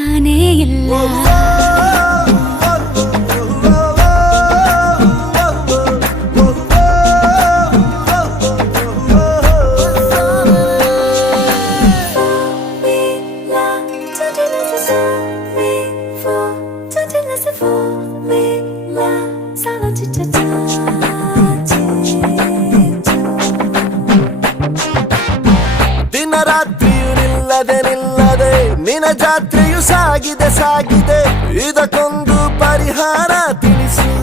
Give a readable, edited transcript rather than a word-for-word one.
ಅಂತಾನೇ ಇಲ್ಲ. ದಿನ ರಾತ್ರಿಯು ನಿಲ್ಲದೆ ನಿನ್ನ ಜಾತ್ರೆಯು ಸಾಗಿದೆ ಇದಕ್ಕೊಂದು ಪರಿಹಾರ ತಿಳಿಸು.